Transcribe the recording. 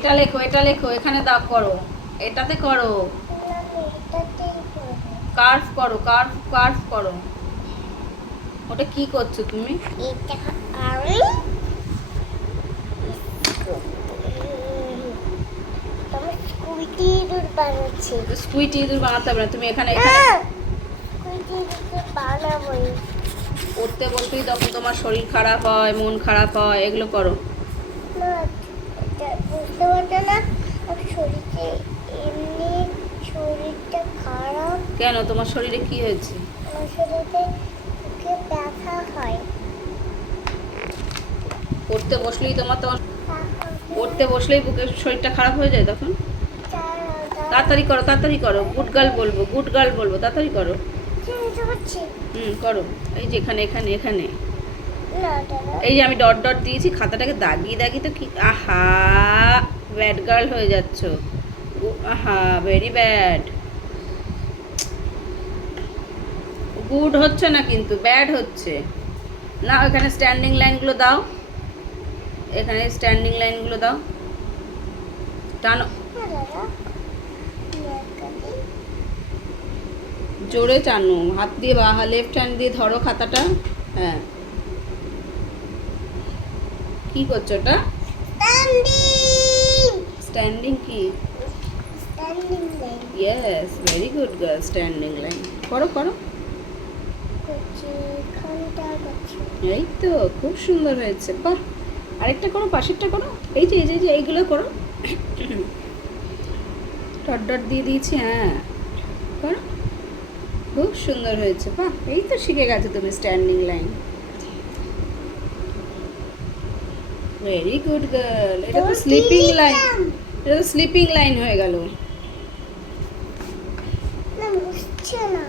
এটা লেখো, এখানে দাগ করো, এটাতে করো, কার্ভ করো, কার্ভ করো। ওটা কি করছো তুমি? এটা আমি তোমার স্কুইটি ইঁদুর বানাচ্ছি। স্কুইটি ইঁদুর বানাতে হবে না, তুমি এখানে স্কুইটি ইঁদুর বানাবোই। পড়তে বলতেই তখন তোমার শরীর খারাপ হয়, মন খারাপ হয়, এগুলো করো। না, এটা বুঝতে পারছো না, আমার শরীরে এমনি শরীরটা খারাপ। কেন, তোমার শরীরে কি হয়েছে? আমার শরীরে বুকে ব্যথা হয়। পড়তে বসলেই পড়তে বসলেই বুকের শরীরটা খারাপ হয়ে যায় তখন? তাড়াতাড়ি করো, তাড়াতাড়ি করো, গুড গার্ল বলবো, গুড গার্ল বলবো, তাড়াতাড়ি করো। করো। এই যে এখানে এখানে এখানে এই যে আমি ডট ডট দিয়েছি, খাতাটাকে দাগিয়ে দাগিয়ে তো কি, আহা ব্যাড গার্ল হয়ে যাচ্ছ, আহা ভেরি ব্যাড। গুড হচ্ছে না কিন্তু ব্যাড হচ্ছে না। এখানে স্ট্যান্ডিং লাইনগুলো দাও, এখানে স্ট্যান্ডিং লাইনগুলো দাও, টানো জোরে, টানো হাত দিয়ে, লেফট হ্যান্ড দিয়ে ধরো খাতাটা। হ্যাঁ, কি করছো ওটা? স্ট্যান্ডিং কি? Yes, very good girl, standing line করো করো। এই তো খুব সুন্দর হয়েছে, বাহ। আরেকটা করো, পাশেরটা করো, এই যে এইগুলো করো, ডট ডট দিয়ে দিয়েছি, হ্যাঁ করো, খুব সুন্দর হয়েছে, বাহ। এই তো শিখে গেছো তুমি standing line, very good girl. এটা তো স্লিপিং লাইন, এটা তো স্লিপিং লাইন হয়ে গেল। না, বুঝছে না।